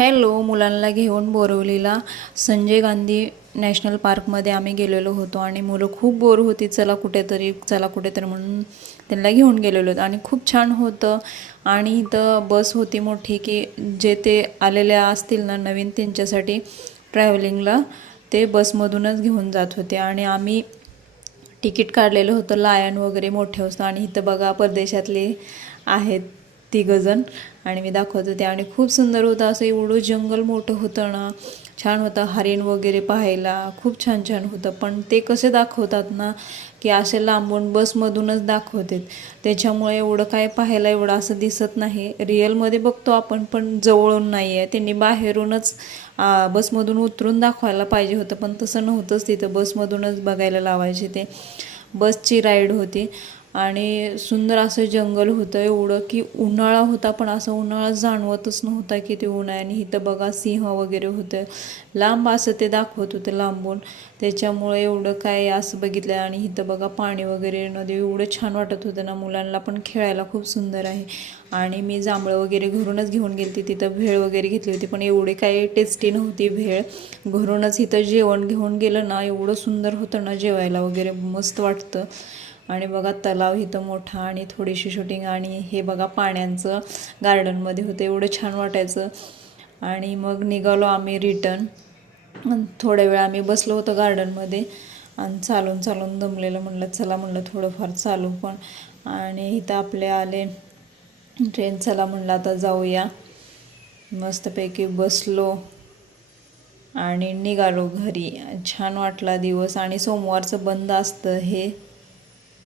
Hello, मुलांना घेऊन बोरिवलीला Sanjay Gandhi national पार्कमध्ये आम्ही गेलेलो होतो आणि मुलं खूप बोर होती, चला कुठेतरी म्हणून त्यांना घेऊन गेलेलो होतो आणि खूप छान होतं. आणि इथं बस होती मोठी की जे ते आलेले असतील ना नवीन त्यांच्यासाठी ट्रॅव्हलिंगला ते बसमधूनच घेऊन जात होते. आणि आम्ही तिकीट काढलेलं होतं, लायन वगैरे मोठे असतं. आणि इथं बघा परदेशातले आहेत तिघंजण आणि मी दाखवत होते आणि खूप सुंदर होतं. असं एवढं जंगल मोठं होतं ना, छान होतं. हरिण वगैरे पाहायला खूप छान छान होतं. पण ते कसे दाखवतात ना की असे लांबून बसमधूनच दाखवतात, त्याच्यामुळे एवढं काय पाहायला एवढं असं दिसत नाही. रिअलमध्ये बघतो आपण पण जवळून नाही आहे. त्यांनी बाहेरूनच बसमधून उतरून दाखवायला पाहिजे होतं, पण तसं नव्हतंच. तिथं बसमधूनच बघायला लावायचे. ते बसची राईड होती आणि सुंदर असं जंगल होतं. एवढं की उन्हाळा होता पण असं उन्हाळा जाणवतच नव्हता की ते ऊन आहे. आणि इथं बघा सिंह वगैरे होतं, लांब असं ते दाखवत होतं लांबून, त्याच्यामुळे एवढं काय असं बघितलं. आणि इथं बघा पाणी वगैरे नदी, एवढं छान वाटत होतं ना, मुलांना पण खेळायला खूप सुंदर आहे. आणि मी जांभळं वगैरे घरूनच घेऊन गेली. तिथं भेळ वगैरे घेतली होती पण एवढी काही टेस्टी नव्हती भेळ. घरूनच इथं जेवण घेऊन गेलं ना, एवढं सुंदर होतं ना, जेवायला वगैरे मस्त वाटतं. आणि बघा तलाव इथं मोठा आणि थोडीशी शूटिंग. आणि हे बघा पाण्याचं गार्डनमध्ये होतं, एवढं छान वाटायचं. आणि मग निघालो आम्ही रिटर्न. थोड्या वेळ आम्ही बसलो होतो गार्डनमध्ये आणि चालून चालून दमलेलं, म्हणलं चला म्हणलं थोडंफार चालू पण. आणि इथं आपले आले ट्रेन, चला म्हणलं आता जाऊया. मस्तपैकी बसलो आणि निघालो घरी. छान वाटला दिवस. आणि सोमवारचं बंद असतं हे